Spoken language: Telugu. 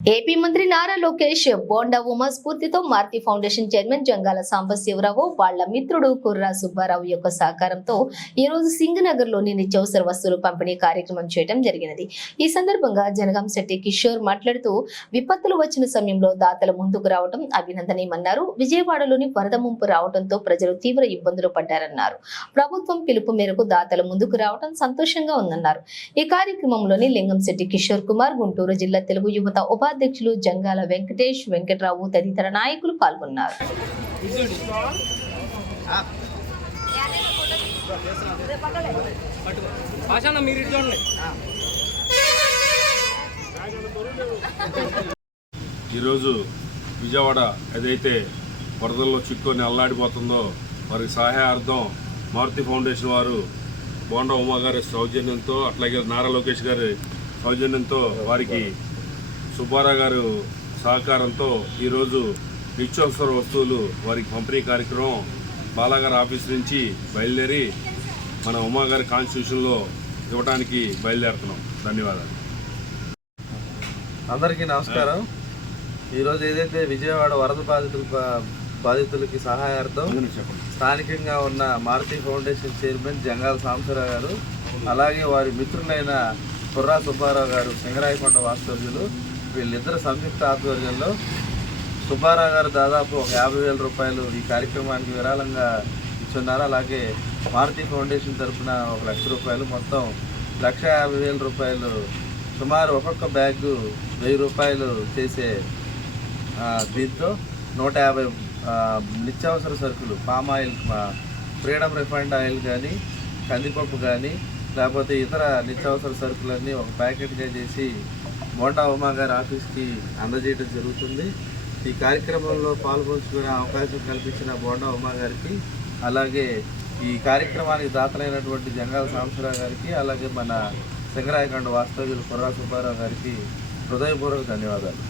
ఏపీ మంత్రి నారా లోకేష్ బోండా ఉమా స్ఫూర్తితో మారుతి ఫౌండేషన్ చైర్మన్ జంగాల సాంబశివరావు వాళ్ళ మిత్రుడు కుర్రా సుబ్బారావు యొక్క సహకారంతో ఈ రోజు సింగనగర్లోని నిత్యావసర వస్తువులు పంపిణీ కార్యక్రమం చేయడం జరిగినది. ఈ సందర్భంగా జనగాం శెట్టి కిషోర్ మాట్లాడుతూ విపత్తులు వచ్చిన సమయంలో దాతలు ముందుకు రావడం అభినందనీయమన్నారు. విజయవాడలోని వరద ముంపు రావడంతో ప్రజలు తీవ్ర ఇబ్బందులు పడ్డారన్నారు. ప్రభుత్వం పిలుపు మేరకు దాతలు ముందుకు రావడం సంతోషంగా ఉందన్నారు. ఈ కార్యక్రమంలోని లింగంశెట్టి కిషోర్ కుమార్ గుంటూరు జిల్లా తెలుగు యువత ఉపాధ్యక్షులు జంగాల వెంకటేష్ వెంకట్రావు తదితర నాయకులు పాల్గొన్నారు. భాషన్న మీరు ఇటు చూడండి. ఈరోజు విజయవాడ ఏదైతే వరదల్లో చిక్కుకొని అల్లాడిపోతుందో వారికి సహాయార్థం మారుతి ఫౌండేషన్ వారు బోండా ఉమా గారి సౌజన్యంతో అట్లాగే నారా లోకేష్ గారి సౌజన్యంతో వారికి సుబ్బారావు గారు సహకారంతో ఈరోజు నిత్యావసర వస్తువులు వారికి పంపిణీ కార్యక్రమం బాలాగారి ఆఫీస్ నుంచి బయలుదేరి మన ఉమా గారి కాన్స్టిట్యూషన్లో ఇవ్వడానికి బయలుదేరుతున్నాం. ధన్యవాదాలు. అందరికీ నమస్కారం. ఈరోజు ఏదైతే విజయవాడ వరద బాధితుల బాధితులకి సహాయార్థం స్థానికంగా ఉన్న మారుతి ఫౌండేషన్ చైర్మన్ జంగాల సాంబశివరావు గారు అలాగే వారి మిత్రులైన కుర్రా సుబ్బారావు గారు సింగరాయకొండ వాస్తవ్యులు వీళ్ళిద్దరు సంయుక్త ఆధ్వర్యంలో సుబ్బారావు గారు దాదాపు ఒక యాభై వేల రూపాయలు ఈ కార్యక్రమానికి విరాళంగా ఇచ్చున్నారు. అలాగే మారుతి ఫౌండేషన్ తరఫున ఒక లక్ష రూపాయలు మొత్తం లక్ష యాభై వేల రూపాయలు సుమారు ఒక్కొక్క బ్యాగ్ వెయ్యి రూపాయలు చేసే దీంతో నూట యాభై నిత్యావసర సరుకులు palm oil Freedom refined oil కానీ కందిపప్పు కానీ లేకపోతే ఇతర నిత్యావసర సరుకులన్నీ ఒక ప్యాకెట్గా చేసి బోండా ఉమా గారి ఆఫీస్కి అందజేయడం జరుగుతుంది. ఈ కార్యక్రమంలో పాల్గొంచుకునే అవకాశం కల్పించిన బోండా ఉమా గారికి అలాగే ఈ కార్యక్రమానికి దాతలైనటువంటి జంగాల సాంబశివరావు గారికి అలాగే మన శంకరాయకండ వాస్తవ్యులు కుర్రా సుబ్బారావు గారికి హృదయపూర్వక ధన్యవాదాలు.